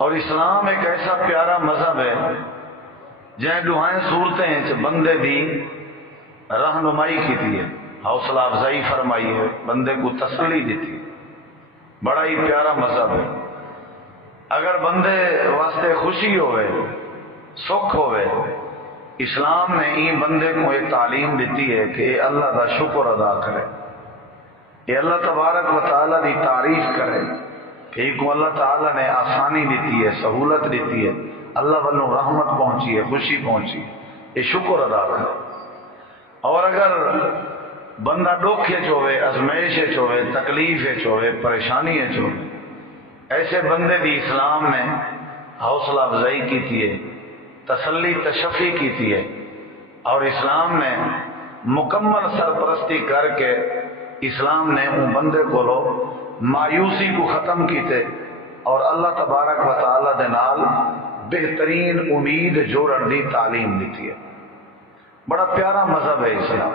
اور اسلام ایک ایسا پیارا مذہب ہے جہاں دعائیں صورتیں بندے دی رہنمائی کی ہے، حوصلہ افزائی فرمائی ہے، بندے کو تسلی دیتی ہے۔ بڑا ہی پیارا مذہب ہے۔ اگر بندے واسطے خوشی ہوئے، سکھ ہوئے، اسلام نے این بندے کو یہ تعلیم دیتی ہے کہ اے اللہ دا شکر ادا کرے، اے اللہ تبارک و تعالیٰ دی تعریف کرے کہ ایک کو اللہ تعالیٰ نے آسانی دیتی ہے، سہولت دیتی ہے، اللہ والوں رحمت پہنچی ہے، خوشی پہنچی ہے، یہ شکر ادا کرے۔ اور اگر بندہ دکھ چوے، ازمائش چوے، تکلیف چوے، پریشانی چوے، ایسے بندے دی اسلام نے حوصلہ افزائی کی ہے، تسلی تشفی کی ہے، اور اسلام نے مکمل سرپرستی کر کے اسلام نے ان بندے کو مایوسی کو ختم کیتے اور اللہ تبارک و تعالی دے نال بہترین امید جوڑن دی تعلیم دیتی ہے۔ بڑا پیارا مذہب ہے اسلام۔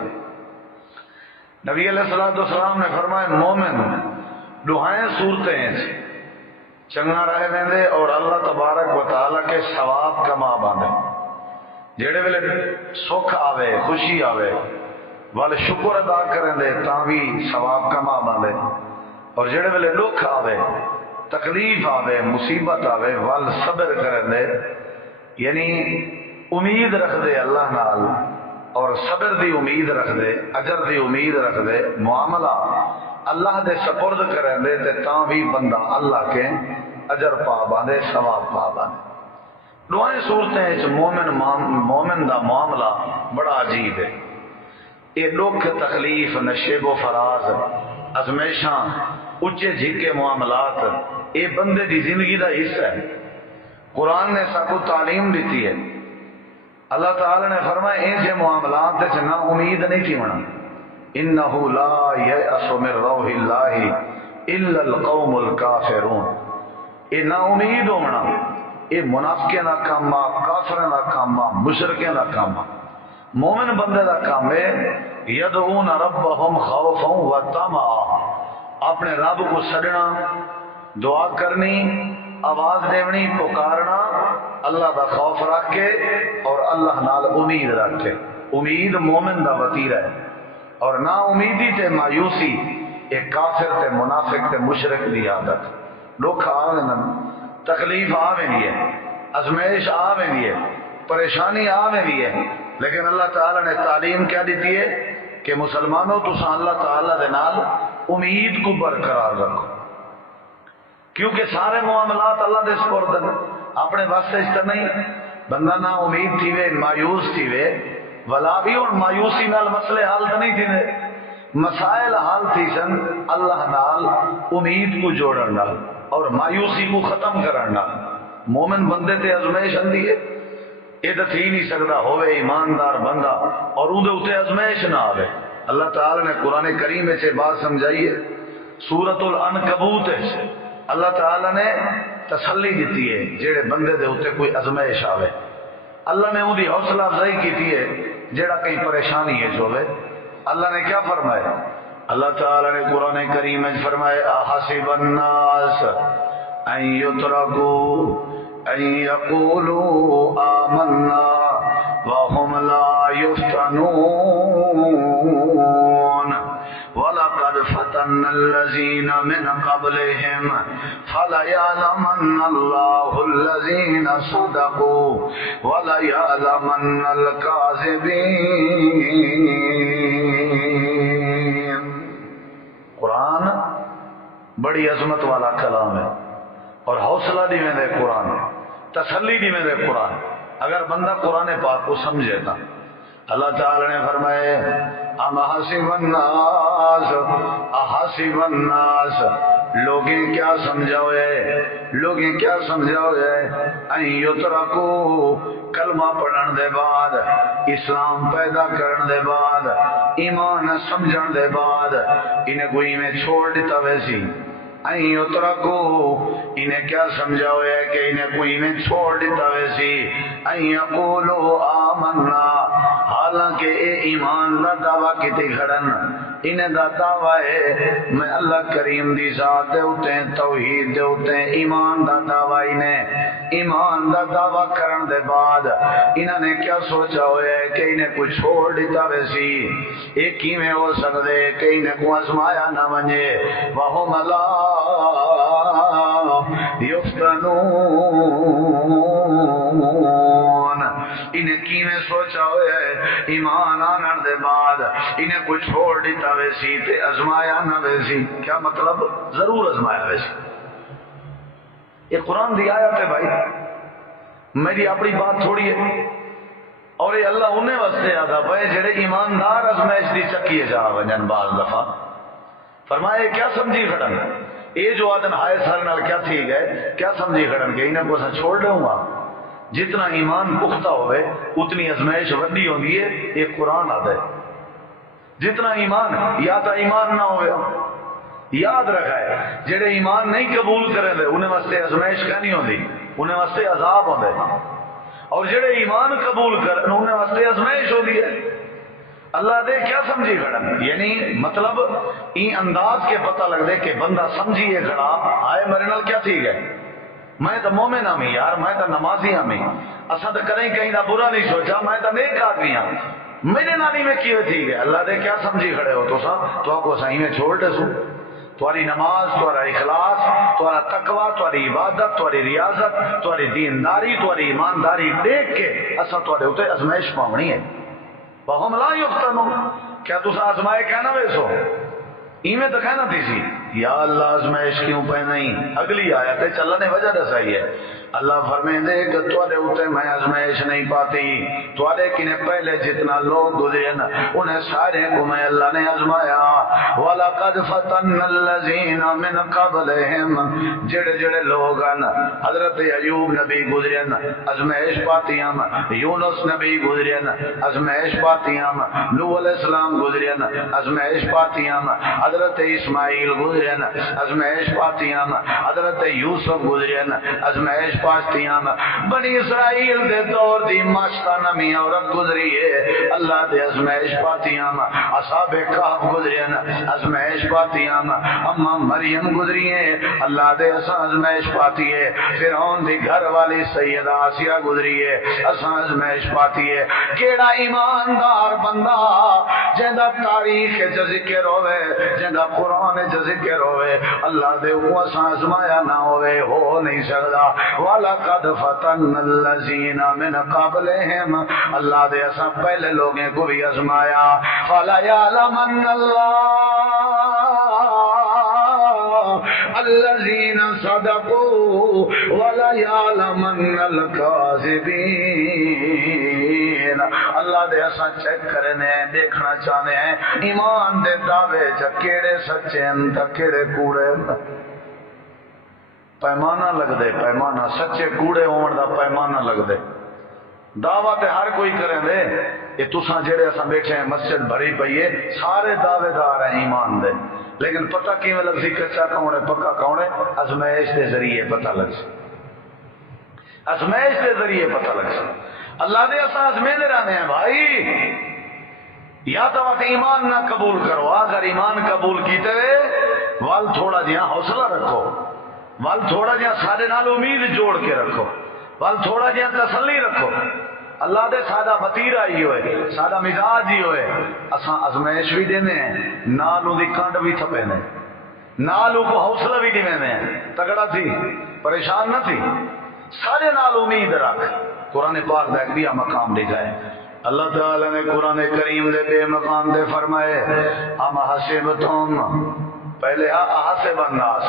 نبی علیہ السلام نے فرمایا مومن دعائیں صورتیں چنگا رہ لیندے اور اللہ تبارک و تعالی کے ثواب کما باندے۔ جڑے ویلے سکھ آوے، خوشی آوے، والے شکر ادا کریں دے تاں بھی ثواب کما باندے، اور جڑے ویلے دکھ آوے، تکلیف آوے، مصیبت آوے، وال صبر کریں دے، یعنی امید رکھ دے اللہ نال، اور صبر دی امید رکھ دے، اجر دی امید رکھ دے، معاملہ اللہ دے سپرد کریں دے تے تاں بھی بندہ اللہ کے اجر پا باندے، ثواب پا باندے۔ دعائیں صورتیں مومن دا معاملہ بڑا عجیب ہے۔ یہ دکھ تکلیف نشیب و فراز ازمیشاں اچے جھکے معاملات یہ بندے دی زندگی دا حصہ ہے۔ قرآن نے سب کو تعلیم دیتی ہے۔ اللہ تعالی نے فرمایا ان سے معاملات سے نا امید نہیں تھی ہونا، انہ لا یأس من روح اللہ الا القوم الکافرون۔ یہ نا امید ہونا یہ منافقین دا کام، کافرین دا کام، مشرکین دا کام۔ مومن بندے دا کام ہے یدعون ربہم خوفا و طمعا، اپنے رب کو سڈنا، دعا کرنی، آواز دیونی، پکارنا، اللہ دا خوف رکھ کے اور اللہ نال امید رکھ کے۔ امید مومن دا وطیرہ ہے، اور نا امیدی تے مایوسی ایک کافر تے منافق تے مشرک دی عادت۔ دکھ آوے، تکلیف آوے نہیں ہے، ازمائش آوے نہیں ہے، پریشانی آوے نہیں ہے، لیکن اللہ تعالی نے تعلیم کیا دیتی ہے کہ مسلمانوں تساں اللہ تعالی دے نال امید کو برقرار رکھو، کیونکہ سارے معاملات اللہ دے سپرد ہیں، اپنے واسطے اس طرح نہیں۔ بندہ نہ امید تھی وے، مایوس تھی وے، ولا بھی اور مایوسی نال مسئلے حل تو نہیں تھی، مسائل حل تھی سن اللہ نال امید کو جوڑن نال اور مایوسی کو ختم کرن نال۔ مومن بندے تے ازمائش اندی ہے، یہ تو تھی نہیں سکتا ہوئے ایماندار بندہ اور اون دے اتے ازمائش نہ آوے۔ اللہ تعالی نے قرآن کریم سے بات سمجھائی ہے، سورۃ العنکبوت ہے، اللہ تعالی نے تسلی دیتی ہے جڑے بندے دے اتے کوئی ازمائش آوے، اللہ نے ان دی حوصلہ افزائی کی ہے جڑا کہیں پریشانی ہے جو ہے۔ اللہ نے کیا فرمایا؟ اللہ تعالی نے قرآن کریم میں فرمایا احسب الناس ان یترکوا ان یقولوا آمنا وهم لا یفتنون وَلَقَدْ فَتَنَّ الَّذِينَ مِنْ قَبْلِهِمْ فَلَيَعْلَمَنَّ اللَّهُ الَّذِينَ صَدَقُوا وَلَيَعْلَمَنَّ الْكَاذِبِينَ۔ قرآن بڑی عظمت والا کلام ہے اور حوصلہ دی میں دے قرآن، تسلی دی میں دے قرآن۔ اگر بندہ قرآن پاک کو سمجھے تا اللہ تعالی نے فرمائے ام حسب الناس، احسب الناس، لوگیں کیا سمجھوئے، لوگیں کیا سمجھوئے، ان یترکو، کلمہ پڑھن دے بعد، اسلام پیدا کرن دے بعد، ایمان سمجھن دے بعد انہیں کوئی میں چھوڑ دیتا ویسی، ان یترکو، انہیں کیا سمجھوئے کہ انہیں کوئی میں چھوڑ دیتا ویسی، ان یقولو آمنا، حالانکہ اے ایمان لا دعویٰ کیتے کھڑن، انہیں دا دعویٰ ہے میں اللہ کریم دی ذات دے اتے توحید دے اتے ایمان دا دعویٰ انہیں ایمان دا دعویٰ کرن دے بعد انہوں نے کیا سوچا ہوئے ہے کہ انہیں کچھ چھوڑ دیتا ویسی ایک ہی میں ہو سکتے کہ انہیں کو آزمایا نہ ونجے وَهُمَ لَا يُفْتَنُونَ انہیں کی میں سوچا ہوئے ہے ایمان آنن دے بعد انہیں کچھ چھوڑ دیتا ویسی تے ازمایا نہ ویسی کیا مطلب ضرور ازمایا ویسی یہ قرآن دی آیت ہے بھائی میری اپنی بات تھوڑی ہے اور یہ اللہ انہیں واسطے آدھا پائے جڑے ایماندار ازمائش دی چکیے جا وجن بعض دفعہ فرمائے کیا سمجھی کھڑن اے جو آدن ہائے سال نال کیا تھی گئے کیا سمجھی کھڑن کہ انہیں کو سا چھوڑ دوں گا جتنا ایمان پختہ ہوئے اتنی ازمائش وڈی ہوندی ہے یہ قرآن آدھا ہے جتنا ایمان یا تا ایمان نہ ہوئے یاد رکھا ہے جڑے ایمان نہیں قبول کریں دے انہیں واسطے ازمائش کا نہیں ہوندی انہیں واسطے عذاب ہوندے اور جڑے ایمان قبول کریں انہیں واسطے ازمائش ہوندی ہے اللہ دے کیا سمجھی کھڑن یعنی مطلب این انداز کے پتہ لگ دے کہ بندہ سمجھیے کھڑا آئے میرے نال کیا تھی گئے میں تو مومن ہوں یار میں تو نمازی ہوں اساں تو کریں کہیں نہ برا نہیں سوچا میں تو نیک آدمی ہوں میرے نالی میں کیوں تھی گئے اللہ دے کیا سمجھی کھڑے ہو تو سا تو کو صحیح میں چھوڑ دے سو تمہاری نماز تمہارا اخلاص تمہارا تقوی تمہاری عبادت تمہاری ریاضت تمہاری دینداری تمہاری ایمانداری دیکھ کے اساں تمہارے اتنے ازمائش پاونی ہے وَهُمْ لَا يُفْتَنُونَ کیا تسا آزمائے کہنا ویسو ایمیں تو کہنا تھی سی یا اللہ آزمائش کیوں پہ نہیں اگلی آیت ہے چلنے نے وجہ دسائی ہے اللہ فرمائے دے کہ تمہارے اوتے میں آزمائش نہیں پاتی تمہارے کنے پہلے جتنا لوگ گزرے نا انہیں سارے کو میں اللہ نے آزمایا وَلَقَدْ فَتَنَّ الَّذِينَ مِنْ قَبْلِهِمْ جڑے جڑے لوگ حضرت ایوب نبی گزرے نا آزمائش پاتی ہم یونس نبی گزرے نا آزمائش پاتی ہم نوح علیہ السلام گزرے نا آزمائش پاتی ہم حضرت اسماعیل گزرے نا آزمائش پاتی ہم حضرت یوسف گزرے نا آزمائش پاتی ہم بنی اسرائیل دے دور دی ماشتا نمی عورت گزری ہے اللہ دے آزمائش پاتی ہم اصحاب کہف گزرے نا آزمائش پاتی ہم اما مریم گزری ہے اللہ دے آزمائش پاتی ہے فرعون دی گھر والی سیدہ آسیہ گزری ہے آزمائش پاتی ہے کیڑا ایماندار بندہ جہاں تاریخ جو ذکر ہوئے جہاں قرآن جو ذکر ہوئے اللہ دے وہ آزمایا نہ ہوئے ہو نہیں سکتا وَلَقَدْ فَتَنَّ الَّذِينَ مِنْ قَبْلِهِمْ اللہ دے اساں پہلے لوگیں کو بھی آزمایا فَلَيَعْلَمَنَّ اللَّهُ الَّذِينَ صَدَقُوا وَلَيَعْلَمَنَّ الْكَاذِبِينَ اللہ دے اساں چیک کرنے ہیں دیکھنا چاہنے ہیں ایمان دے دعوے چکیڑے سچے ہیں تکیڑے کوڑے پیمانہ لگ دے پیمانہ سچے کوڑے ہون دا پیمانہ لگ دے دعویٰ تے ہر کوئی کریں دے یہ تساں جڑے اساں بیٹھے ہیں مسجد بھری پئیے سارے دعوے دار ہیں ایمان دے لیکن پتہ کیویں لگ سی کچا کون ہے پکا کون ہے آزمائش دے ذریعے پتہ لگ سی آزمائش دے ذریعے پتہ لگ سی اللہ دے اساں آزمائے رہنے ہیں بھائی یا تو ایمان نہ قبول کرو اگر ایمان قبول کیتے وال تھوڑا جہاں حوصلہ رکھو وال تھوڑا جہاں سارے نال امید جوڑ کے رکھو وال تھوڑا جہاں تسلی رکھو اللہ دے سادہ وتیرا ہی ہوئے سادہ مزاج ہی ہوئے اساں ازمائش بھی دینے ہیں نالوں دی کانڈ بھی تھپے نے نالوں کو حوصلہ بھی دینے ہیں تگڑا تھی پریشان نہ تھی سارے نال امید رکھ قرآن پاک دا ایک بھی مقام لکھا ہے اللہ تعالی نے قرآن کریم دے بے مقام دے فرمائے ام حسبتم پہلے حسب الناس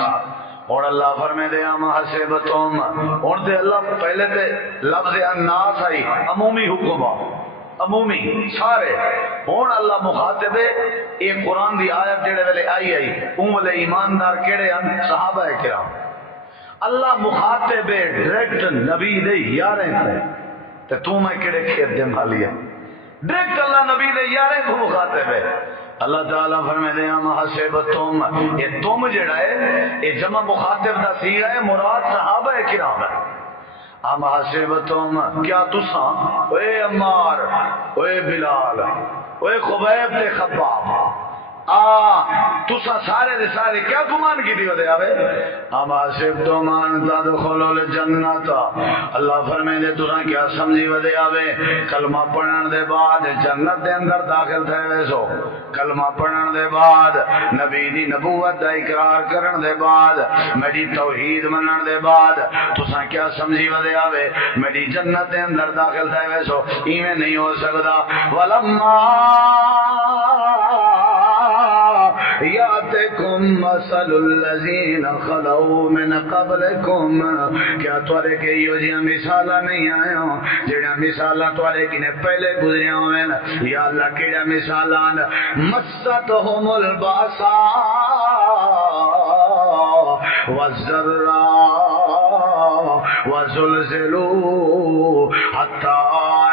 اور اللہ فرمائے دے ام حسبتم اور دے اللہ پہلے تے لفظ الناس آئی عمومی حکم عمومی سارے ہون اللہ مخاطب ایک قرآن دی آیت جڑے ویلے آئی اون ویلے ایماندار کیڑے ہیں صحابہ کرام اللہ مخاطب ڈائریکٹ نبی دے یاریں کو تے تو میں کیڑے کھیت دے مالی ہے ڈائریکٹ اللہ نبی دے یاریں کو مخاطب ہے اللہ تعالیٰ فرمائے دے ہم حسبتم یہ تم جڑا ہے یہ جمع مخاطب دا سیغہ ہے مراد صحابہ کرام ہے ہم حسبتم کیا تساں اے عمار اے بلال اے خبیب تے خباب تسا سارے دے سارے کیا گمان کی دی ودے آوے اما شبتم ان تدخلوا الجنت اللہ فرمائے دے تسا کیا سمجھی ودے آوے کلمہ پڑھن دے بعد جنت دے اندر داخل تھے ویسو کلمہ پڑھن دے بعد نبی دی نبوت دا اقرار کرن دے بعد میری توحید منن دے بعد تسا کیا سمجھی ودے آوے میری جنت دے اندر داخل تھے ویسو ایویں نہیں ہو سکدا ولما یاتکم مثل الذین خلو من قبلکم کیا توارے کے یہ جیاں مثالا نہیں آئے ہوں جڑا مثالا توارے کی نے پہلے گزرے ہوئے یا اللہ کیڑا مثالان مستہم الباسا والذرا وزلزلوا حتى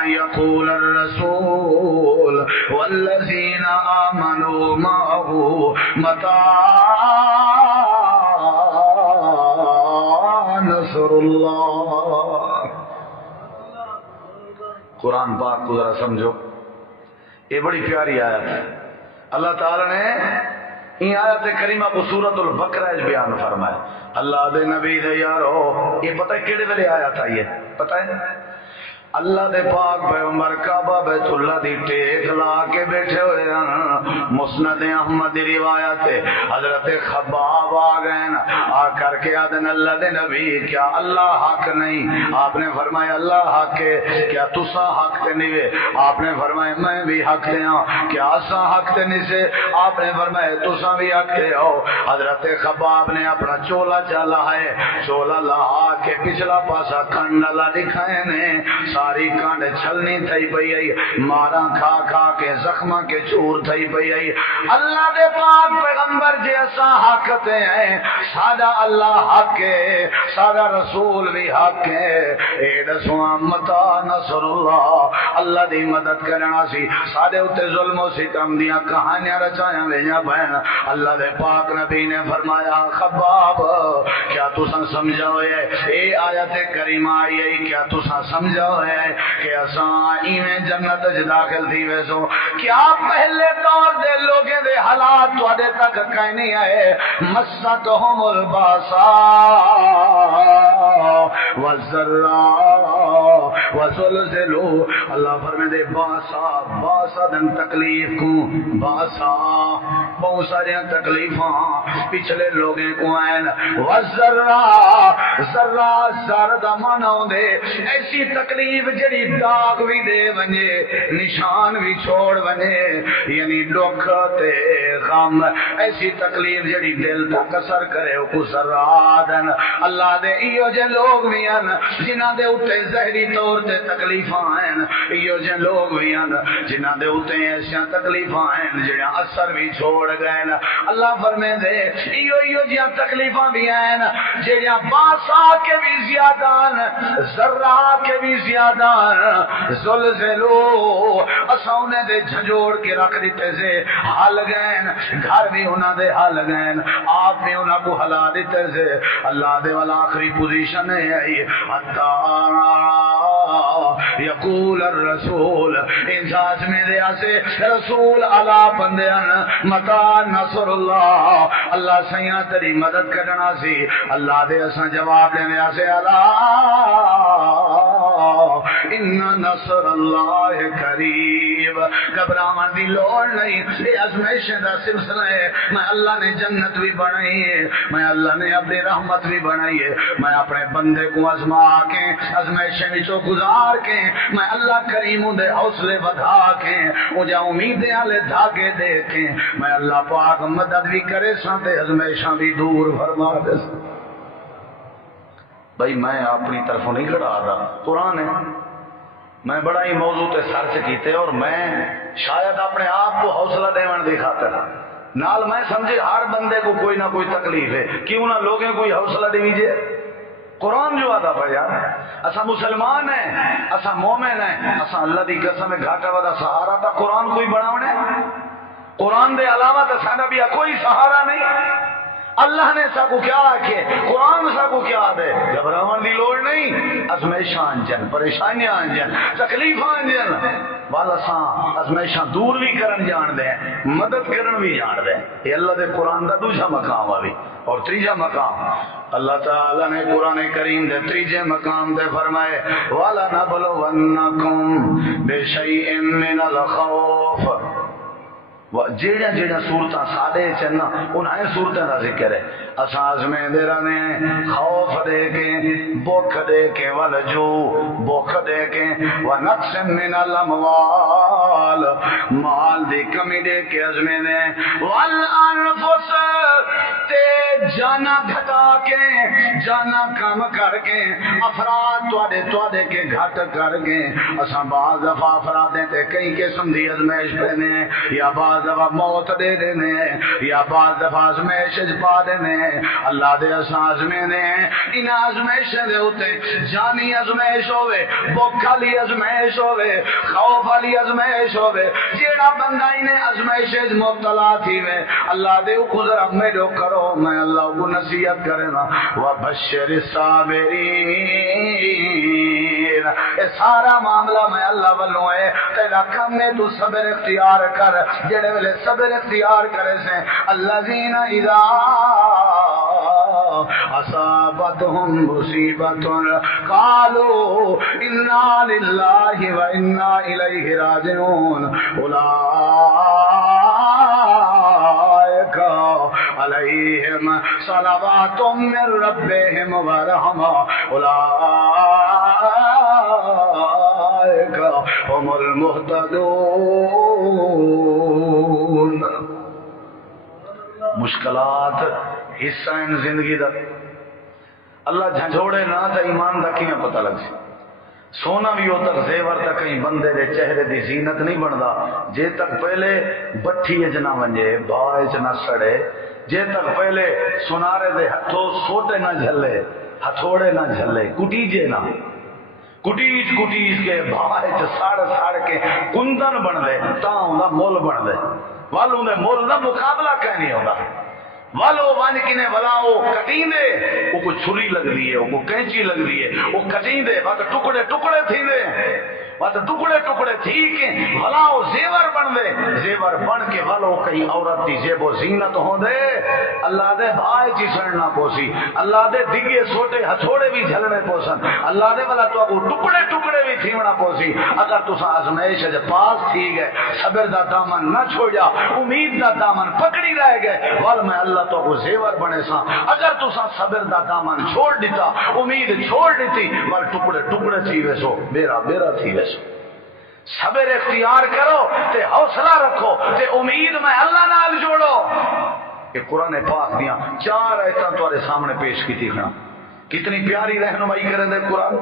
يقول الرسول والذين آمنوا معه متى نصر اللہ. قرآن پاک کو ذرا سمجھو، یہ بڑی پیاری آیت ہے. اللہ تعالی نے این آیت کریمہ کو سورۃ البقرہ بیان فرمایا. اللہ دے نبی دے یارو یہ پتہ ہے کیڑے ویلے آیا تھا، یہ پتہ ہے اللہ دے پاک پیغمبر کعبہ بیت اللہ دی ٹیک لا کے بیٹھے ہوئے ہیں. مسند احمد دی روایت ہے حضرت خباب آ گئے آ کر کے آدن اللہ دے نبی کیا اللہ حق نہیں؟ آپ نے فرمایا اللہ حق ہے. کیا تسا حق تے نہیں وے؟ آپ نے فرمایا میں بھی حق تے ہاں. کیا اسا حق تے نہیں سے؟ آپ نے فرمایا تسا بھی حق تے ہو. حضرت خباب نے اپنا چولا چالا ہے، چولا لہا کے پچھلا پاسا کنڈلا دکھائے نے، ساری کانڈ چھلنی تھئی پئی آئی، مارا کھا کھا کے زخمہ کے چور تھئی پئی آئی. اللہ دے پاک پیغمبر جیسا حق تے ہیں، سادہ اللہ حق ہے، سادہ رسول بھی حق ہے. اے دسواں متا نصر اللہ، اللہ دی مدد کرنا سی. سادے اتے ظلم و ستم دیاں کہانیاں رچایاں ویجاں بہن. اللہ دے پاک نبی نے فرمایا خباب کیا تساں سمجھا ہوئے اے آیت کریمہ آئی ہے، کیا تساں سمجھا ہوئے کہ اساں ایویں جنت وچ داخل تھی ویسو؟ کیا پہلے دور دے لوگیں دے حالات تواڈے تک کہیں نہیں آئے؟ مستہم الباسا والذرا وزلزلوا. اللہ فرمائے دے باسا باسا دن تکلیف کو باسا بہت ساری تکلیفاں پچھلے لوگیں کو آئین. والذرا ذرا زرد ماناؤں دے ایسی تکلیف جڑی داغ بھی دے ونجے نشان بھی چھوڑ ونجے، یعنی دکھ تے غم ایسی تکلیف جڑی دل تک اثر کرے او ذرا دن. اللہ دے ایو جے لوگ بھی ہیں جنہاں دے اوتے ظاہری طور تے تکلیفاں ہیں، ایو جے لوگ بھی ہیں جنہاں دے اوتے ایسیاں تکلیفاں ہیں جڑا اثر بھی چھوڑ گئے. اللہ فرمائے دے ایو جیاں تکلیفاں بھی ہیں جڑیاں باسا کے بھی زیادہ ذرا کے بھی زیادہ. زلزلو اساں انہیں دے جھنجوڑ کے رکھ دیتے سے حال گئن، گھر بھی انہاں دے حال گئن، آپ بھی انہاں کو ہلا دیتے سے. اللہ دے والا آخری پوزیشن ہے حتی یقول الرسول انساس میں دے آسے رسول علا بندیان متا نصر اللہ، اللہ سیاں تری مدد کرنا سی. اللہ دے اساں جواب دینے آسے ان نصر اللہ قریب. گھبراون دی لوڑ نہیں، یہ ازمائش دا سلسلہ ہے. میں اللہ نے جنت بھی بنائی ہے، میں اللہ نے اپنی رحمت بھی بنائی ہے. میں اپنے بندے کو ازما کے ازمائشیں وچوں گزار کے میں اللہ کریم دے حوصلے بڑھا کے مجھے امیدیں والے دھاگے دے کے میں اللہ پاک مدد بھی کرے ساں تے ازمائشاں بھی دور فرما دے. بھائی میں اپنی طرف نہیں کھڑا رہا، قرآن ہے. میں بڑا ہی موضوع تے سرچ کیتے اور میں شاید اپنے آپ کو حوصلہ دیون دی خاطر نال میں سمجھے ہر بندے کو کوئی نہ کوئی تکلیف ہے، کیوں نہ لوگیں کوئی حوصلہ دیجیے. قرآن جو آتا پہ یار اسا مسلمان ہیں، اسا مومن ہیں، اسا اللہ دی قسم گھاٹا ودا سہارا تا قرآن کوئی بناونے. قرآن دے علاوہ تا ساڈا بھی کوئی سہارا نہیں. اللہ نے سا کو کیا آکھے، قرآن سا کو کیا دے. گھبراون دی لوڑ نہیں. ازمائشاں آنجن، پریشانیاں آنجن، تکلیف آنجن، والا ساں ازمائشاں دور بھی کرن جان دے، مدد کرن بھی جان دے. یہ اللہ دے قرآن دا دوسرا مقام والی. اور تیجا مقام اللہ تعالیٰ نے قرآن کریم دے تیجے مقام دے فرمائے وَلَنَبْلُوَنَّكُمْ بِشَيْءٍ مِّنَ الْخَوْفِ. جیڑا جیڑا صورتاں سادے چنا انہیں صورتیں دا ذکر ہے. اساس میں دے رہنے خوف دے کے، بھوک دے کے، والجو بھوک دے کے، ونقص من الاموال مال دی کمی دے کے ازمے دے، والانفس تے جانا گھٹا کے، جانا کم کر کے، افراد توڑے کے گھٹ کر کے. اساں بعض دفعہ افرادیں تے کئی قسم دی ازمائش پینے، یا بعض دفعہ موت دے دینے، یا بعض دفعہ ازمائش پا دینے. اللہ دے ازمے نے ان ازمائش دے ہوتے جانی ازمائش ہوئے، بھوک والی ازمائش ہوئے، خوف والی ازمائش ہوئے. جیڑا بندہ انہیں ازمائش مبتلا تھی وے اللہ دے کو ذرا میرے کرو، میں اللہ کو نصیحت کرنا وبشر الصابرین. اے سارا معاملہ میں اللہ والوں ہے. تیرا کم ہے تو صبر اختیار کر. جڑے ویلے صبر اختیار کرے سے الذین اذا اصابتهم مصیبت قالوا انا للہ و انا الیہ راجعون اولئک علیہم صلوات من ربہم ورحمہ اولئک هم المہتدون. مشکلات حصہ ہیں زندگی دا. اللہ جھنجھوڑے نہ تا ایمان دا کیوں پتہ لگ سی. سونا بھی ہو تک زیور تک کہیں بندے دے چہرے دی زینت نہیں بندا جے تک پہلے بٹھی اچ نہ ونجے، باہ اچ نہ سڑے، جے تک پہلے سنارے دے ہتھوں سوٹے نہ جھلے، ہتھوڑے نہ جھلے، کٹیجے نہ، کٹیج کے باہ اچ ساڑ کے کندن بن دے تاں دا مول بن دے. والوں دے مول دا مقابلہ کہنی ہوندا. والو وان کنے ولاو کٹین دے او کو چھری لگ دی ہے، او کو کینچی لگ دی ہے، او کٹین دے وقت ٹکڑے ٹکڑے تھی دے، وقت ٹکڑے ٹکڑے تھی کے ولاو زیور بن دے. زیور بن کے والو کئی عورت دی زیب و زینت ہوں دے. اللہ دے بھائی چی سڑنا پوسی، اللہ دے دگے سوٹے ہتھوڑے بھی جھلنے پوسن، اللہ دے والا تو ابو ٹکڑے ٹکڑے بھی تھیونا پوسی. اگر تسا آزمائش جے پاس تھی گئے، صبر دا دامن نہ چھوڑیا، امید دا دامن پکڑی رہ گئے، وال میں اللہ تو کو زیور بنے سا. اگر تسا صبر دا دامن چھوڑ دیتا، امید چھوڑ دیتی، وال ٹکڑے ٹکڑے تھی ویسو، بیرا بیرا تھی ویسو. صبر اختیار کرو تے حوصلہ رکھو تے امید میں اللہ نال جوڑو. یہ قرآن پاک دیاں 4 آیتاں تمہارے سامنے پیش کی تھی. کتنی پیاری رہنمائی کریں دے قرآن.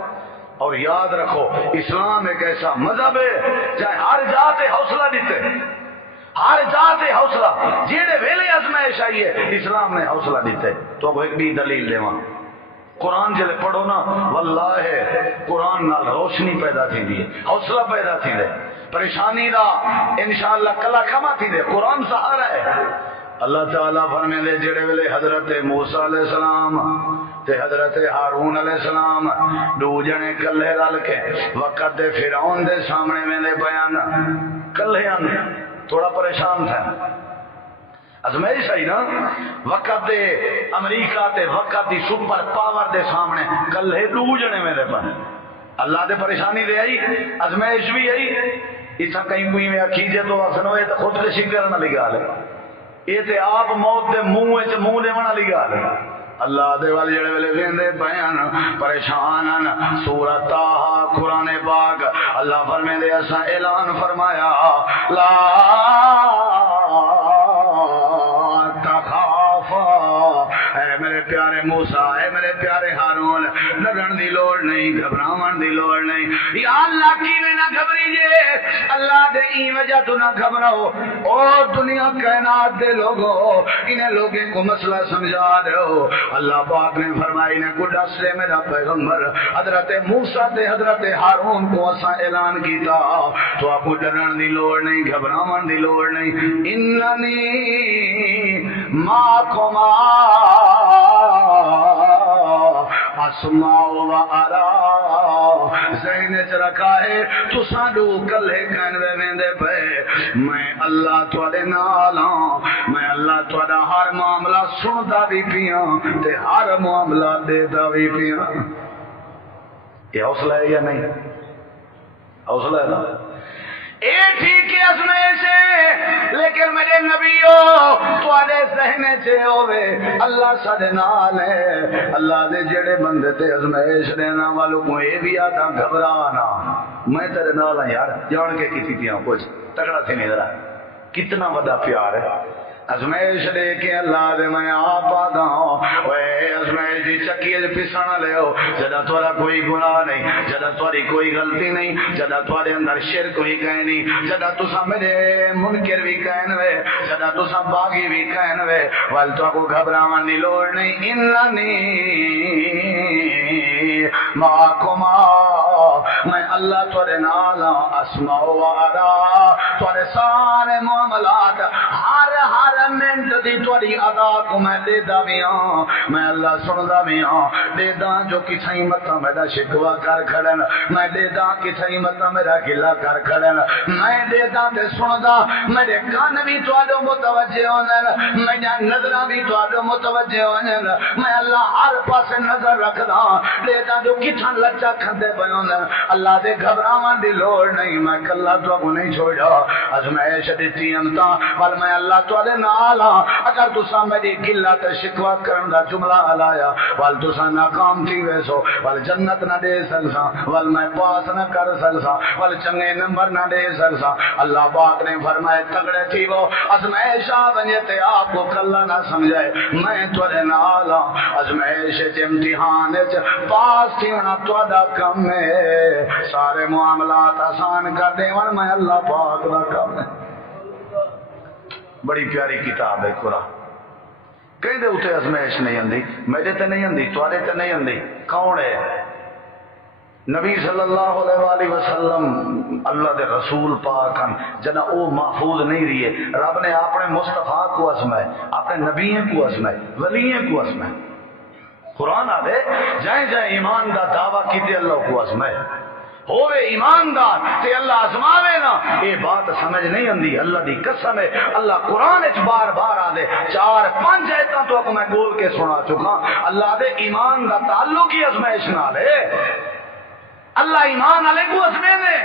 اور یاد رکھو اسلام ایک ایسا مذہب ہے چاہے ہر جاتے حوصلہ دیتے، ہر جاتے حوصلہ جیڑے ویلے ازمائش آئی ہے اسلام نے حوصلہ دیتے. تو اب ایک بھی دلیل دیواں. قرآن جلے پڑھو نا واللہ قرآن نال روشنی پیدا تھی دی، حوصلہ پیدا تھی دے، پریشانی دا انشاءاللہ کلا کما تھی دے. قرآن سہارا ہے. اللہ تعالیٰ فرمے دے جڑے ویلے حضرت موسیٰ علیہ السلام تے حضرت ہارون علیہ السلام دو جنے کلے رل کے وقت دے فرعون دے سامنے میں دے بیان کلے تھوڑا پریشان تھا. ازمائش آئی نا وقت دے امریکہ تے وقت دی سپر پاور دے سامنے کلے دو جنے میں دے پن. اللہ دے پریشانی دے آئی، ازمائش بھی آئی. اسا کہیں کوئی میں کھیجے تو آسنوئے تو خود کشی کرنا لگا لے. یہ تے آپ موت دے منہ دے منا لگا لے. اللہ دے والے جڑے ویلے ویندے بیان پریشان سورۃ طٰہٰ قرآن پاک اللہ فرمے دے اساں اعلان فرمایا لا تخافا. اے میرے پیارے موسیٰ، اے میرے پیارے ہارون، ڈرن دی لوڑ نہیں، گھبراون دی لوڑ نہیں. یا اللہ کی میں نہ گھبری جے، اللہ دے ای وجہ تو نہ گھبراؤ. اور دنیا کائنات دے لوگوں انہیں لوگوں کو مسئلہ سمجھا دو. اللہ پاک نے فرمائی نے کو دس دے میرا پیغمبر حضرت موسیٰ تے حضرت ہارون کو اسا اعلان کیتا تو آپ کو ڈرن دی لوڑ نہیں، گھبراون دی لوڑ نہیں. اننی معکما اسمع و ارا ذہن چ رکھا ہے تو ساڈو کلے کہنے ویندے پے میں اللہ تواڈے نال ہاں میں اللہ تواڈا ہر معاملہ سندا بھی پیاں تے ہر معاملہ دیدا بھی پیاں یہ حوصلہ ہے یا نہیں حوصلہ ہے نا اے ٹھیک ہے ازمائش ہے لیکن میرے نبیوں تواڈے ذہن چ ہوے اللہ ساڈے نال ہے اللہ دے جڑے بندے تے ازمائش دینا والوں کو اے بھی آتا گھبرا نہ میں تیرے نال ہاں یار جان کے کیتی پیاں کچھ تگڑا تھی نہیں ذرا کتنا بڑا پیار ہے ازمائش دے کے اللہ دے میں آپ آدھا اوے ازمائش دی چکی پسانا لے ہو جدا تھوڑا کوئی گناہ نہیں جدا تھوڑی کوئی غلطی نہیں جدا تھوڑے اندر شرک ہوئی کہیں نہیں جدا تسا میرے منکر بھی کہن وے جدا تسا باغی بھی کہن وے وال تو کو گھبراون دی لوڑ نہیں اننی معکما میں اللہ تھوڑے نال اسمع و ارا تھوڑے سارے معاملات ہر منٹ دی تھوڑی ادا کو میں دے دا بھی ہاں میں اللہ سندا بھی ہاں دے دا جو کسائی متا میرا شکوا کر کھڑن میں دے دا کسائی متا میرا گلا کر کھڑن میں دے دا تے سندا میرے کان بھی تواڈو متوجہ ہونن میرا نظراں بھی تواڈو متوجہ ہونن میں اللہ ہر پاسے نظر رکھدا دے دا جو کتھاں لچا کھندے پئے اللہ دے گھبراون دی لوڑ نہیں میں کلا تو کو نہیں چھوڑا ازمائش دتی انتا پر میں اللہ تواڈے نال ہاں اگر تسا میری گلا تے شکوا کرن دا جملہ ہلایا ول تسا ناکام تھی ویسو ول جنت نہ دے سکساں ول میں پاس نہ کر سکساں ول چنگے نمبر نہ دے سکساں اللہ پاک نے فرمایا تگڑے تھی وہ ازمائش آ ونجے تے آپ کو کلا نہ سمجھائے میں تواڈے نال ہاں ازمائش تے امتحان وچ پاس تھینا تواڈا کم ہے سارے معاملات آسان کر دیون میں اللہ پاک دا کم ہے بڑی پیاری کتاب ہے قرآن کہیں دے اتنے ازمائش نہیں آندی میرے تے نہیں آندی تواڈے تے نہیں آندی کون ہے نبی صلی اللہ علیہ وآلہ وسلم اللہ دے رسول پاک ہیں جنا او محفوظ نہیں رہیے رب نے اپنے مصطفیٰ کو ازمائے اپنے نبیوں کو ازمائے ولیوں کو ازمائے قرآن آدھے جائیں جائیں ایمان دا دعویٰ کیتے اللہ کو ازمائے ہوئے ایماندار تے اللہ ازماوے نا یہ بات سمجھ نہیں آندی اللہ دی قسم ہے اللہ قرآن اچ بار بار آدھے 4-5 ایتاں تو میں بول کے سنا چکا اللہ دے ایمان دا تعلق ہی ازمائش نال ہے اللہ ایمان والے کو ازمائے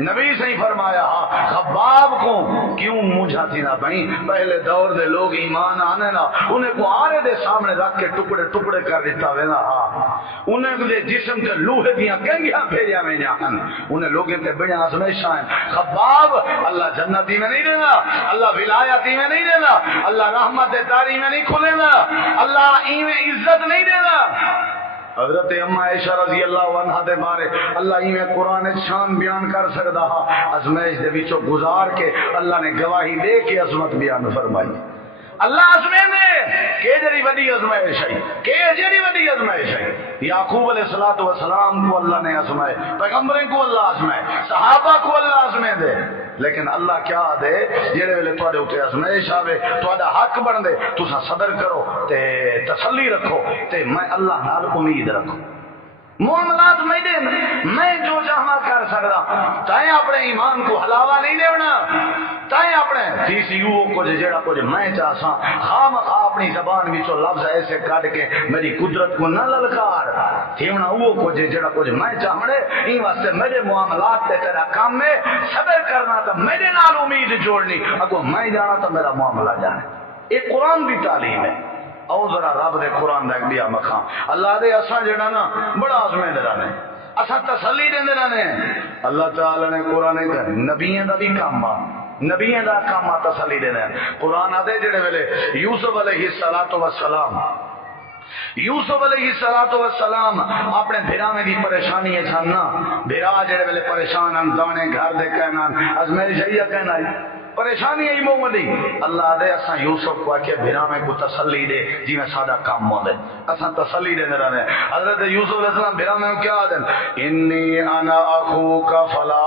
نبی سے ہی فرمایا خباب کو کیوں مجھا تھی نہ بھئی پہلے دور دے لوگ ایمان آنے نا انہیں کو آرے دے سامنے رکھ کے ٹکڑے ٹکڑے کر دیتا ہوئے نا انہیں دے جسم کے لوہے دیاں گنگیاں پھیریا میں جاہن انہیں لوگیں تے بڑی آزمائشاں ہیں خباب اللہ جنتی میں نہیں دینا اللہ ولایتی میں نہیں دینا اللہ رحمت داری میں نہیں کھلے نا اللہ ایویں عزت نہیں دینا حضرت اما عائشہ رضی اللہ عنہ دے بارے اللہ ہی میں قرآن شان بیان کر سکتا ہا ازمائش دے وچوں گزار کے اللہ نے گواہی دے کے عظمت بیان فرمائی اللہ ازمائش نے کہ جڑی وڈی ازمائش ہے کہ جڑی وڈی ازمائش ہے یعقوب علیہ الصلوۃ والسلام کو اللہ نے ازمائے پیغمبروں کو اللہ ازمائے صحابہ کو اللہ ازمائے دے لیکن اللہ کیا دے جڑے ویلے تواڈے اوتے ازمائش آوے تواڈا حق بن دے تساں صبر کرو تے تسلی رکھو تے میں اللہ نال امید رکھو معاملات میں دے میں جو چاہاں کر سکتا تائیں اپنے ایمان کو حلاوہ نہیں دیونا تائیں اپنے TCU کو جڑا کچھ میں چاہساں خام اپنی زبان وچوں لفظ ایسے کاٹ کے میری قدرت کو نہ للکار تھیونا وہ کچھ جڑا کچھ میں چاہنے این واسطے میرے معاملات تے تیرا کام میں صبر کرنا تا میرے نال امید جوڑنی اگو میں جانا تا میرا معاملہ جانے یہ قرآن دی تعلیم ہے او ذرا رب دے قرآن دا بیا مکھاں اللہ دے اساں جڑا نا بڑا آزمے دے رہنے اساں تسلی دے رہنے اللہ تعالی نے قرآن دے نبیوں دا بھی کام نبیوں دا کام تسلی دے رہنے قرآن دے جڑے ویلے یوسف علیہ السلام یوسف علیہ السلام اپنے بھیرا میں بھی پریشانی ہے چھاننا بھیرا جڑے ویلے پریشان ہیں دانے گھر دے کہنا ازمیر شہیہ کہنا ہے پریشانی ہے مومدی اللہ دے اساں یوسف کو آکے بھیرا میں کو تسلی دے جی میں سادہ کام مولے اساں تسلی دے رہنے حضرت یوسف علیہ السلام بھیرا میں کیا دیں انی انا اخوک فلا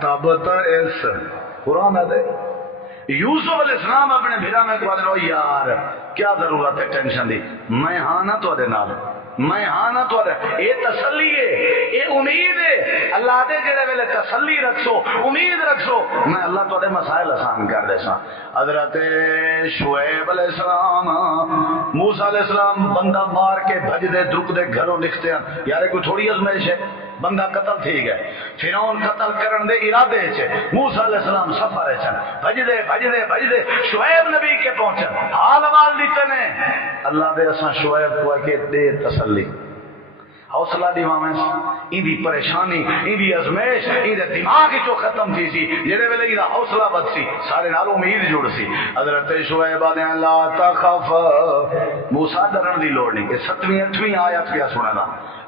تبتئس قرآن دے یوسف علیہ السلام اپنے بھیرا میں کو آدھے یار کیا ضرورت ہے ٹینشن دی، میں ہاں نہ تو نال، میں ہاں نہ تو اے تسلی ہے، اے امید ہے، اللہ دے جڑے ویلے تسلی رکھو، امید رکھو، میں اللہ تو مسائل آسان کر دے سا۔ حضرت شعیب علیہ السلام، موسیٰ علیہ السلام بندہ مار کے بھج دے درک دے گھروں لکھتے ہیں، یار کوئی تھوڑی ازمائش ہے، بندہ قتل تھی گئے، فرعون قتل کرن دے ارادے چھے، موسیٰ علیہ السلام سفر چھن، بھج دے شعیب نبی کے پہنچن، حال وال دیتے نے، اللہ دے اساں شعیب کو کہ دے تسلی، حوصلہ دیواں میں این دی پریشانی، این دی ازمیش، این دے دماغ چو ختم تھی سی، جڑے ویلے این دا حوصلہ بد سی، سارے نال امید جڑ سی۔ حضرت شعیب آدھے لا تخف، موسیٰ ڈرن دی لوڑ نہیں، یہ 7ویں 8ویں آیت کیا سننا،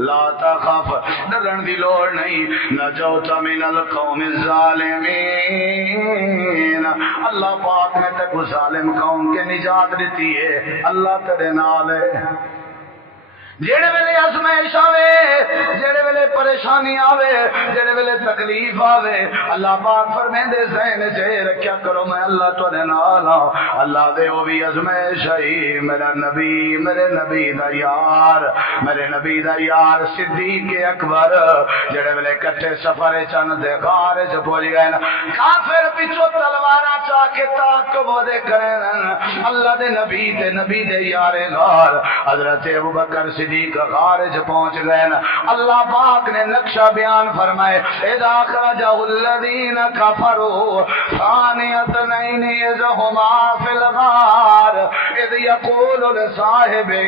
لا تخف، ڈرن دی لوڑ نہیں، نجوت من القوم الظالمین، اللہ پاک نے تے کو ظالم قوم کے نجات دیتی ہے، اللہ تیرے نال ہے۔ جڑے ویلے ازمائش آوے، جڑے ویلے پریشانی آوے، جڑے ویلے تکلیف آوے، اللہ پاک فرمیندے ذہن چ رکھیا کرو میں اللہ تواڈے نال ہاں، اللہ دے او بھی ازمائش آئی، میرے نبی دا یار، میرے نبی دا یار صدیق اکبر، جڑے ویلے کٹھے سفر چن دے غار چ پہنچ گئے نا، کافر پیچھے تلواراں چا کے تعقب دے کرن، اللہ دے نبی دے یار غار حضرت ابوبکر صدیق خارج پہنچ گئے نا، اللہ پاک نے نقشہ بیان فرمائے، اذا خرجہ الذین کفروا ثانی اثنین اذ ہما فی الغار اذ یقول لصاحبہ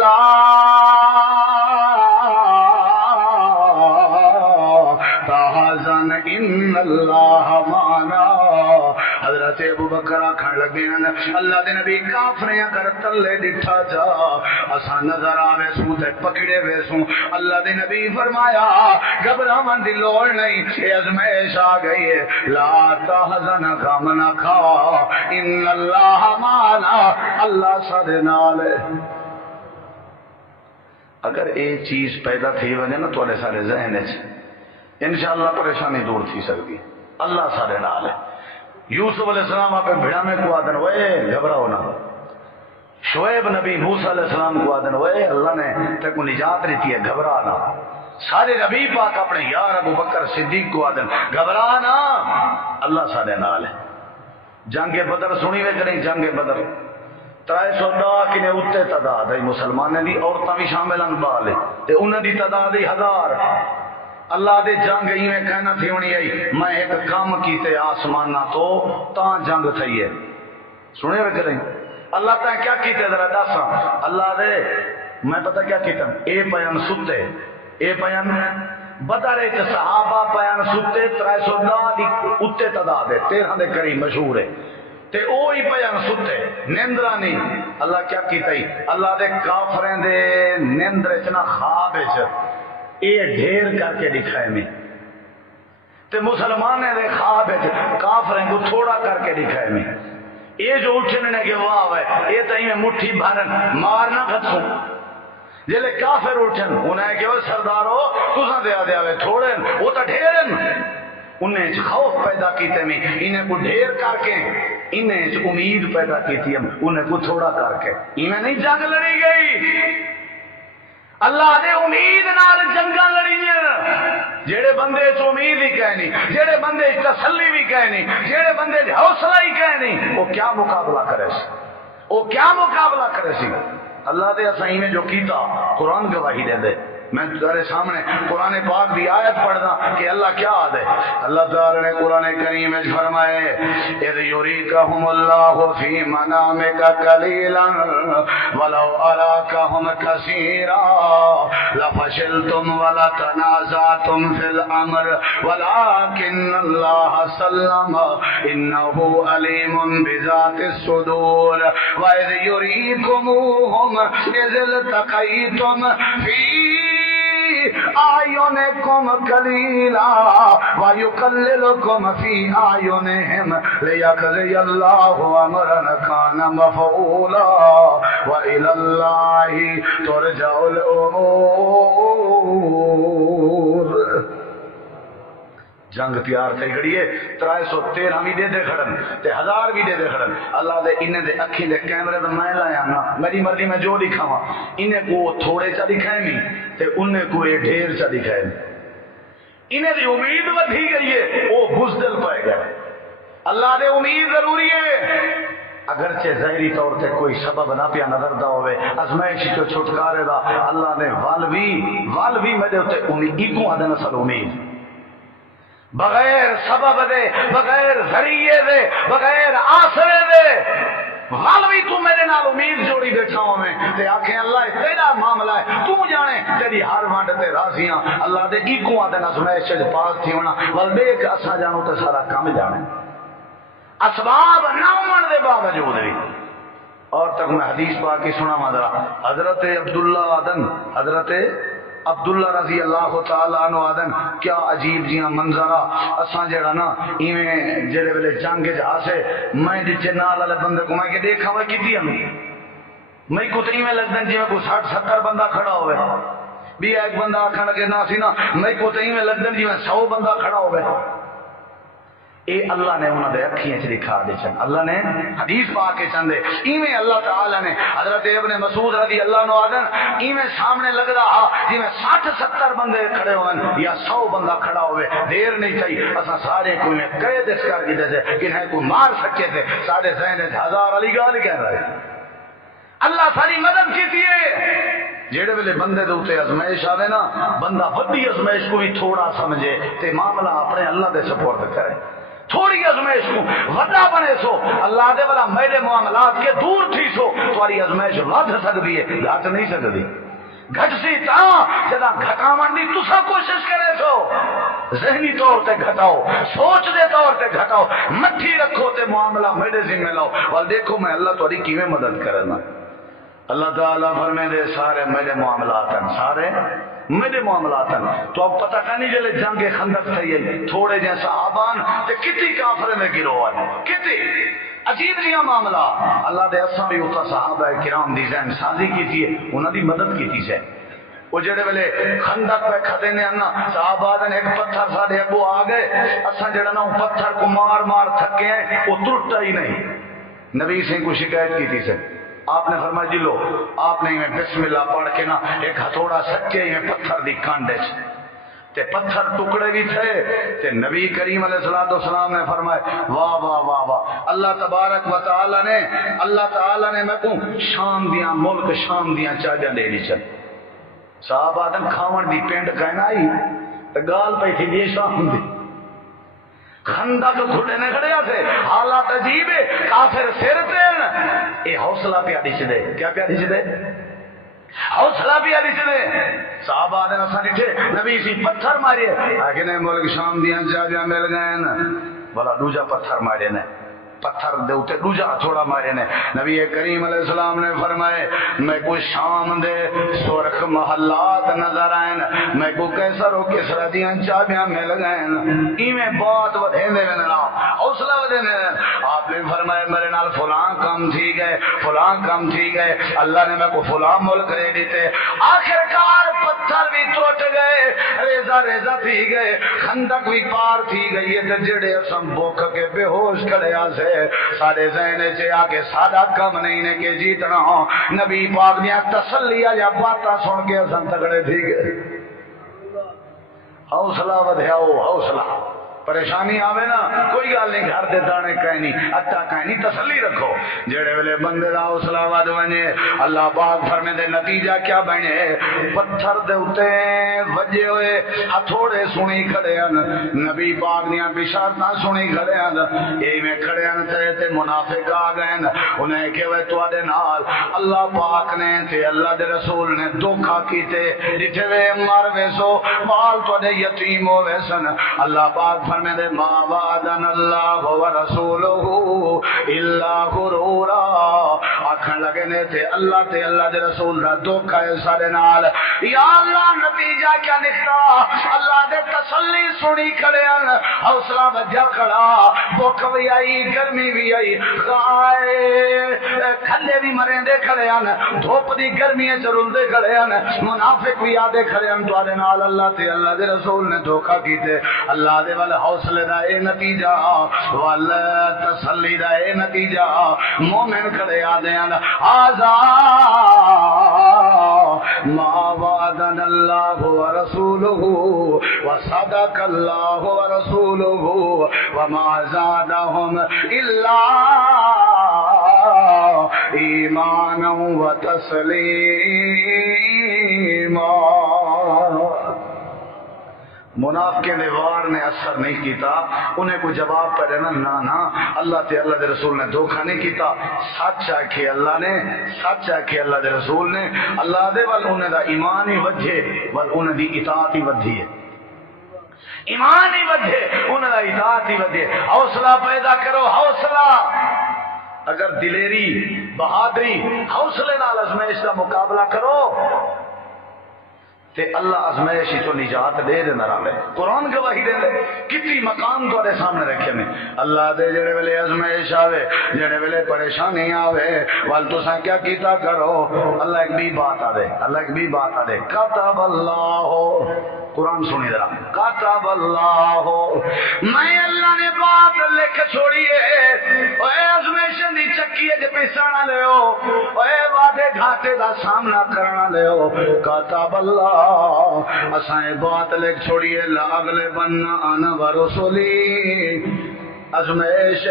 لا تحزن ان اللہ معنا، حضرت ابوبکر آکھن لگے اللہ دے نبی کافریاں کر تلے ڈٹھا جا، اساں نظر آوے سوں تے پکڑے وے سوں، اللہ دے نبی فرمایا گھبراون دی لوڑ نہیں، اے ازمائش آ گئی ہے، لا تحزن غم نہ کھا ان اللہ معنا، اللہ سارے نال ہے۔ اگر اے چیز پیدا تھی وجہ نا تواڈے سارے ذہن وچ انشاءاللہ پریشانی دور تھی سکتی، اللہ سارے نال ہے۔ یوسف علیہ السلام آپ بھیڑا میں کو آدن وے گھبراؤ نہ، شعیب نبی موسیٰ علیہ السلام کو آدن وے اللہ نے تے کو نجات رہتی ہے گھبرا نہ، سارے نبی پاک اپنے یار ابو بکر صدیق کو آدن گھبرا نہ، اللہ سارے نال ہے۔ جنگ بدر سنی وے کریں، جنگ بدر 310 کنے اتے تعداد ہے، مسلمانوں دی عورتاں بھی شامل ہیں بالے تے انہاں دی تعداد 1000، اللہ دے جنگ ایویں کہنا تھی ہونی آئی، میں ایک کام کیتے آسمانہ تو تاں جنگ تھی ہے، سنے ہوئے کریں اللہ تعالیٰ کیا کیتے ذرا دساں، اللہ دے میں پتہ کیا کیتا، اے پیان ستے، اے پیان بدر چ صحابہ پیان ستے 310 دی اتے تعداد ہے، 13 دے قریب مشہور ہے، تے اوہی پیان ستے نیندرا نہیں، اللہ کیا کیتا ہی، اللہ دے کافریں دے نیندر چ نہ خواب چ یہ ڈھیر کر کے دکھائے میں تے مسلمان دے خواب کافریں کو تھوڑا کر کے دکھائے میں، یہ جو اٹھنے نے کہ واہ ہے یہ تو مٹھی بھرن مارنا کھتوں، جلے کافر اٹھن انہیں کہ وہ سردارو تساں دے آدھے آوے تھوڑے وہ تو ڈھیرن، انہیں خوف پیدا کیتے میں انہیں کو ڈھیر کر کے، انہیں امید پیدا کیتی ہم انہیں کو تھوڑا کر کے، انہیں نہیں جنگ لڑی گئی، اللہ دے امید نال جنگاں لڑیاں، جڑے بندے چ امید ہی کہنی، جڑے بندے تسلی بھی کہنی، جڑے بندے حوصلہ ہی کہنی، وہ کیا مقابلہ کرے سی، وہ کیا مقابلہ کرے سی، اللہ دے اساں نے جو کیتا قرآن گواہی دے دے، میں تمہارے سامنے قرآن پاک دی آیت پڑھنا کہ اللہ کیا آدھے، اللہ تعالی نے قرآن کریم میں فرمائے اذ یریکہم اللہ فی منامک قلیلا ولو اراکہم کثیرا لفشلتم ولتنازعتم فی الامر ولکن اللہ سلم انہ علیم بذات الصدور واذ یریکموہم اذ التقیتم فی أعينكم قليلا ويقللكم في أعينهم ليقضي الله أمرا كان مفعولا وإلى الله ترجع الأمور۔ جنگ تیار تھی کھڑی ہے 313 بھی دے کھڑن تے 1000 بھی دے کھڑن اللہ دے انہیں دے اکھی دے کیمرے تے میں لایا نا میری مرضی میں جو دکھاواں انہیں کو تھوڑے چا دکھائے نہیں تے انہیں کو یہ ڈھیر چا دکھائے نہیں انہیں دی امید ودھی گئی ہے وہ بزدل پائے گئے اللہ دے امید ضروری ہے اگرچہ ظاہری طور تے کوئی سبب نہ پیا نظر دا ہوئے ازمائش تو چھٹکارے دا اللہ نے والوی میں دے ہوتے امید کو آدھے نسل امید بغیر سبب دے بغیر ذریعے دے بغیر آسرے دے والوی تو میرے نال امید جوڑی بیٹھا ہوں میں تے آنکھیں اللہ تیرا معاملہ ہے تو جانے تیری ہر وانڈ تے راضیاں اللہ دے ایکو آدھے ازمائش پاس تھی ہونا والدیک اسا جانو تے سارا کام جانے اسباب نہ ہونے دے باوجود بھی اور تک میں حدیث پاک کی سنا مادرہ حضرت عبداللہ رضی اللہ تعالیٰ عنہ آدن کیا عجیب جیاں منظرہ اساں جڑا نا ایویں جڑے ویلے جنگ جہاں سے میں جچے نال والے بندے کو میں کہ دیکھا وہ کتنی ہمیں میں کو ایویں لگدن جی میں کو 60-70 بندہ کھڑا ہوئے بھی ایک بندہ آکھن لگے نا سی نا میں کو ایویں لگدن جی میں 100 بندہ کھڑا ہوئے اے اللہ نے انہوں نے اکھیاں چ دکھا دے چن اللہ نے حدیث پا کے چندے ایویں اللہ تعالی نے حضرت ابن مسعود رضی اللہ عنہ آدن ایویں سامنے لگ رہا جی میں 60-70 بندے کھڑے ہوئے یا 100 بندہ کھڑا ہوئے دیر نہیں چاہیے اساں سارے کو میں قید اس کر کے دے کہ ہے کو مار سکے تھے سارے ذہن ہزار علی گال کہہ رہے اللہ ساری مدد کی ہے جیڑے ویلے بندے دے اوتے ازمائش آوے نا بندہ وڈی ازمائش کو بھی تھوڑا سمجھے تے معاملہ اپنے اللہ دے سپرد کرے تھوڑی ازمائش کو وڈا بنے سو اللہ دے والا میرے معاملات کے دور تھی سو تمہاری ازمائش ود سکتی ہے گھٹ نہیں سکتی گھٹ سی تا جدا گھٹاون دی تسا کوشش کرے سو ذہنی طور تے گھٹاؤ سوچ دے طور تے گھٹاؤ مٹھی رکھو تے معاملہ میرے ذمہ لاؤ ول دیکھو میں اللہ تہاڈی کیویں مدد کرنا اللہ تعالیٰ فرمے دے سارے میرے معاملات ہیں سارے میرے معاملات ہیں تو اب پتہ نہیں جلے جنگ خندق تھی تھوڑے جیسا آبان تے کتی کافرے میں گروہ ہے کتی عجیب جیاں معاملہ اللہ دے اساں بھی اتھا صحابہ کرام دی ذہن سازی کی تھی انہوں دی مدد کی تھی سے وہ جڑے ویلے خندق پہ کھدے نے انا صحابہ نے ایک پتھر ساڈے اگوں آ گئے اساں جڑا نا پتھر کو مار تھکے ہیں وہ ٹوٹا ہی نہیں نبی سے کو شکایت کی تھی سے آپ نے فرمایا جی لو آپ نے بسم اللہ پڑھ کے نا ایک ہتھوڑا سچے ہی پتھر دی کانڈے تے پتھر ٹکڑے بھی تھے تے نبی کریم علیہ الصلوۃ والسلام نے فرمایا واہ واہ واہ واہ اللہ تبارک و تعالی نے میں کو شام دیاں ملک شام دیاں چاجاں دے دی چل صاحب آدم کھاون دی پنڈ کہنا آئی تے گال پئی تھی دی شام دی خندق کھڑے نے کھڑے تھے حالات عجیب ہے کافر سر تین اے حوصلہ پیا دچ دے کیا پیا دچ دے حوصلہ پیا دچ دے صحابہ نے اساں ڈٹھے نبی سی پتھر مارے آگے نے ملک شام دیاں جاجاں مل گئے نا بلا دوجا پتھر مارے نے پتھر دے اوتے دوجا تھوڑا مارے نے نبی کریم علیہ السلام نے فرمائے میں کو شام دے سرخ محلات نظر آئیں میں کو کیسر و کسرا دیاں چابیاں مل گئیں ایویں بہت ودھیندے میں نہ حوصلہ ودھیندے آپ نے فرمایا میرے نال فلاں کام تھی گئے اللہ نے میں کو فلاں ملک دے دیتے آخرکار پتھر بھی ٹوٹ گئے ریزہ تھی گئے خندق بھی پار تھی گئی ہے جڑے اسم بوکھ کے بے ہوش کھڑے آسے سارے ذہن سے آگے سادہ کم نہیں نے کہ جیتنا ہو نبی پاک دیا تسلیہ یا باتاں سن کے اسم تگڑے تھی گئے حوصلہ ودھیاؤ حوصلہ پریشانی آوے نا کوئی گل نہیں گھر دے دانے کہیں نہیں اٹا کہیں نہیں تسلی رکھو جڑے ویلے بندے دا حوصلہ ود ونے اللہ پاک فرمے دے نتیجہ کیا بنے پتھر دے اوتے وجے ہوئے ہتھوڑے سنی کھڑے ہیں نبی پاک دیاں بشارتاں سنی کھڑے ہیں اے میں کھڑے ہیں تے منافق آ گئے انہیں کہ وہ تواڈے نال اللہ پاک نے تے اللہ دے رسول نے دھوکا کیتے ڈٹھے وے مار ویسو مال تواڈے یتیم ہوے سن اللہ پاک میں دے ما وعدن اللہ و رسولہ الا غرورا آکھن لگے نے تے اللہ دے رسول دا دھوکا ہے سارے نال یا اللہ نتیجہ کیا نکلا اللہ دے تسلی سنی کھڑے ہیں حوصلہ وجہ کھڑا بھوک بھی آئی گرمی بھی آئی کھلے بھی مریں دے کھڑے ہیں دھوپ دی گرمی چرل دے کھڑے ہیں منافق بھی آدھے کھڑے ہیں تو آدھے نال اللہ دے رسول نے دھوکا کیتے اللہ دے والے حوصلے دا اے نتیجہ وال تسلی دا اے نتیجہ مومن کھڑے آدیاں آزا ما وعدنا اللہ ورسولہ وصدق اللہ ورسولہ وما زادهم الا ایمانا وتسلیما. منافقیں نے وار نے اثر نہیں کیتا انہیں کو جواب پہ دینا نا اللہ تے اللہ دے رسول نے دھوکہ نہیں کیتا سچ آکھے اللہ نے سچ آکھے اللہ دے رسول نے اللہ دے وال انہیں دا ایمان ہی وجھے وال انہیں دی اطاعت ہی ودھی ہے ایمان ہی ودھے انہیں دا اطاعت ہی ودھے. حوصلہ پیدا کرو حوصلہ اگر دلیری بہادری حوصلے نال ازمائش کا مقابلہ کرو تے اللہ ازمائش تو نجات دے دینا رہے. قرآن گواہی دے دے کتنی مقام تھوڑے سامنے رکھے میں اللہ دے جڑے ویلے ازمائش آوے جڑے ویلے پریشانی آوے وال تو کیا کیتا کرو اللہ ایک بھی بات آ دے اللہ ایک بھی بات آ دے کتب اللہ قرآن سنی ذرا کتب اللہ میں اللہ نے بات لکھ چھوڑی ہے اے ازمائشن دی چکی ہے پیسانا لے ہو اے وعدے گھاٹے دا سامنا کرنا لے ہو کتب اللہ اسائیں بات لکھ چھوڑیے لا اگلے بننا آنا ورسولی ازمائش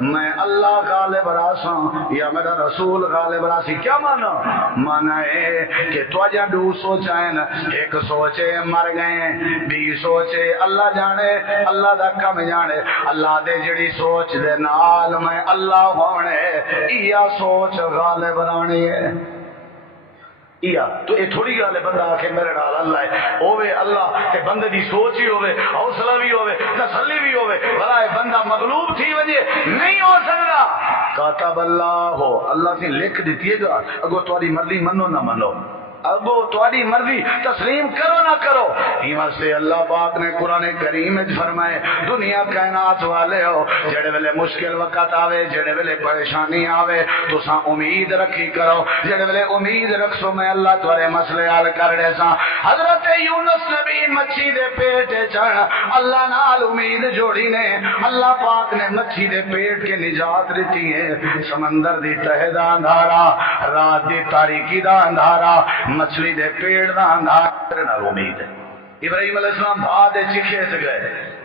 میں اللہ غالب راساں یا میرا رسول غالب راسی. کیا مانا ہے کہ تو دو سوچائیں ایک سوچے مر گئے بھی سوچے اللہ جانے اللہ دا کم جانے اللہ دے جڑی سوچ دے نال میں اللہ ہونے یا سوچ غالب رانی ہے تو یہ تھوڑی گل ہے بندہ آکھے میرے نال اللہ ہے ہوے اللہ تے بندے دی سوچ ہی ہوے حوصلہ بھی ہوے تسلی بھی ہوے بھلا بندہ مغلوب تھی وجے نہیں ہو سکتا. کاتب اللہ ہو اللہ سے لکھ دیتی ہے گا اگو تہاڈی مرضی منو نہ منو اگو تہاڈی مرضی تسلیم کرو نہ کرو. ایمان سے اللہ پاک نے قرآن کریم میں فرمائے دنیا کائنات والے ہو جڑے ویلے مشکل وقت آوے جڑے ویلے پریشانی آوے تو سا امید رکھی کرو جڑے ویلے امید رکھو میں اللہ تمہارے مسئلے حل کر دے سا. حضرت یونس نبی مچھی دے پیٹ چڑھ اللہ نال امید جوڑی نے اللہ پاک نے مچھی دے پیٹ کے نجات دیتی ہے. سمندر دی تہ دا اندھارا رات دی تاریکی دا اندھارا مچھلی دے پیڑ دا اندھار نال امید ہے. ابراہیم علیہ السلام بھا دے چکھے سے گئے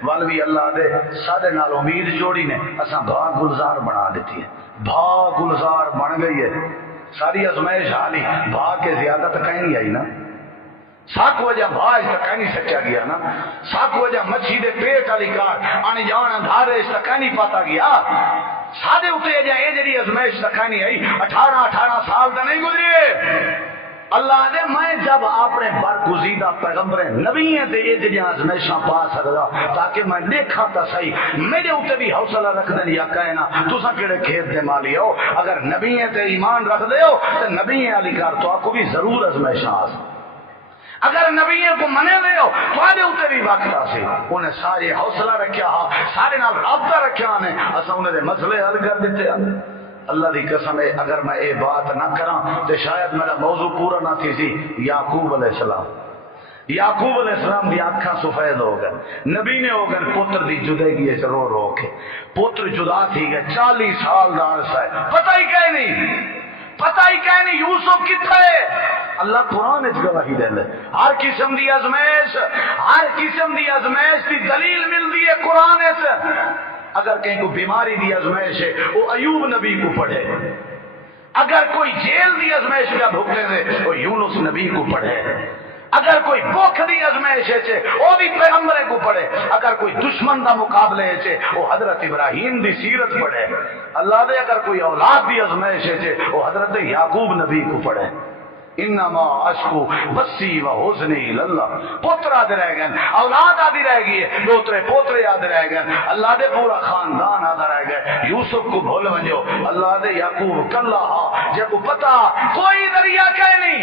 ول بھی اللہ دے سادے نال امید جوڑی نے اساں بھا گلزار بنا دیتی ہے بھا گلزار بن گئی ہے. ساری ازمائش حالی بھا کے زیادہ تک کہیں نہیں آئی نا ساک وجہ بھا اس تک کہیں نہیں سچا گیا نا ساک وجہ مچھی دے پیٹ علی کار آنی جان اندھارے اس تک کہیں نہیں پاتا گیا سادے اٹھے جائیں یہ جڑی ازمائش تک کہیں نہیں آئی 18 سال تا نہیں گزرے. اللہ نے میں جب اپنے برگزیدہ پیغمبر نبی ہیں تے یہ جڑیاں ازمائشاں پا سکدا تاکہ میں دیکھا تا صحیح میرے اوتے بھی حوصلہ رکھ دین یا کہنا تساں کیڑے کھیت دے مالی ہو اگر نبی ہیں تے ایمان رکھ دے ہو تے نبی ہیں علی کار تو کو بھی ضرور ازمائشاں آ اگر نبی کو منے لے ہو تھوڑے اوتے بھی وقت آسی انہیں سارے حوصلہ رکھیا سارے نال رابطہ رکھیا نے اساں انہاں دے مسئلے حل کر دیتے ہیں. اللہ دی قسم ہے اگر میں یہ بات نہ کراں تو شاید میرا موضوع پورا نہ تھی سی. یعقوب علیہ السلام دی آنکھاں سفید ہو گئے نبی نے ہو گئے پتر دی جدگی رو رو کے پتر جدا تھی گئے 40 سال دا عرصہ ہے پتہ ہی کہ نہیں یوسف کتھے ہے. اللہ قرآن اس گواہی دے لے ہر قسم دی ازمائش دی دلیل ملتی ہے قرآن سے. اگر کہیں کو بیماری دی ازمائش ہے وہ ایوب نبی کو پڑھے اگر کوئی جیل دی ازمائش کا بھگتے تھے وہ یونس نبی کو پڑھے اگر کوئی بھوک دی ازمائش ہے وہ بھی پیغمبر کو پڑھے اگر کوئی دشمن دا مقابلے ہے وہ حضرت ابراہیم دی سیرت پڑھے اللہ دے اگر کوئی اولاد دی ازمائش ہے وہ حضرت یعقوب نبی کو پڑھے. انما اشکو بسی و حزنی اللہ پوتر آدھے رہ گئے اولاد آدھی رہ گئی ہے پوترے آدھے رہ گئے اللہ دے پورا خاندان آدھا رہ گئے. یوسف کو بھول ونجو اللہ دے یعقوب کلا جے کو پتا کوئی ذریعہ کہہ نہیں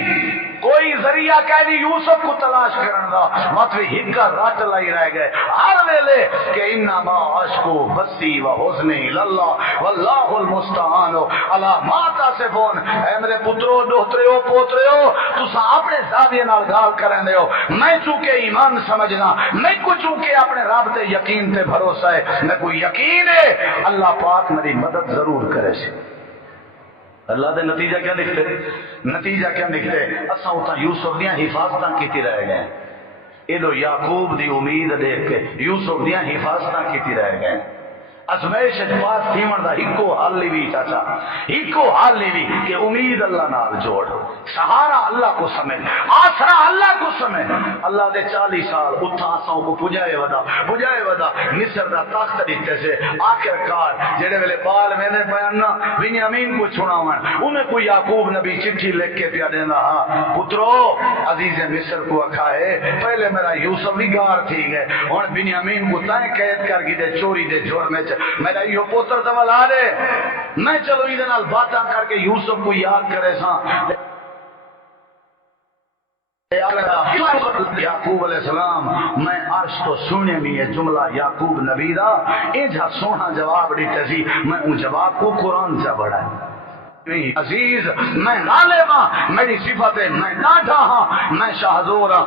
یوسف کو تلاش کرن دا مطلب ہکا رات لائی رہ گئے ہر ویلے کہ انما اشکو بسی و حزنی اللہ واللہ المستعان علی ما تصفون. اے میرے پترو دوہترے پوترے ہو تسا اپنے زاویے نال گال کرن دے ہو میں چونکہ ایمان سمجھنا میں کو چونکہ اپنے رب تے یقین تے بھروسہ ہے میں کو یقین ہے اللہ پاک میری مدد ضرور کرے سی اللہ دے نتیجہ کیا نکلے نتیجہ کیا نکلے اساں اتنا یوسف دیاں حفاظتاں کیتی رہ گئے ایدو یعقوب دی امید دیکھ کے یوسف دیاں حفاظتاں کیتی رہ گئے ازمائش پاس تھیمن دا ہکو حال لی بھی چاچا ہکو حال لی بھی کہ امید اللہ نال جوڑ سہارا اللہ کو سمجھ آسرا اللہ کو سمجھ اللہ دے 40 سال اتھا آساں کو پجائے ودا مصر دا تخت دیتے سے آخر کار جڑے ویلے بال میں نے بیاننا بنیامین کو چھڑاون انہیں کوئی یعقوب نبی چٹھی لکھ کے پیا دینا ہاں پترو عزیز مصر کو اکھا ہے پہلے میرا یوسف بھی گار تھی گئے اور بنیامین کو تائیں قید کر گی دے چوری دے جرم میرا یہ پوتر تو لا دے میں چلو یہ نال باتاں کر کے یوسف کو یاد کرے سا یعقوب علیہ السلام میں عرش تو سننے میں یہ جملہ یعقوب نبی دا ایجا سونا جواب دیتے سی میں ان جواب کو قرآن سے بڑھا ہے عزیز میں غالب ہاں میری صفت ہے میں ناٹھا ہاں میں شاہزور ہاں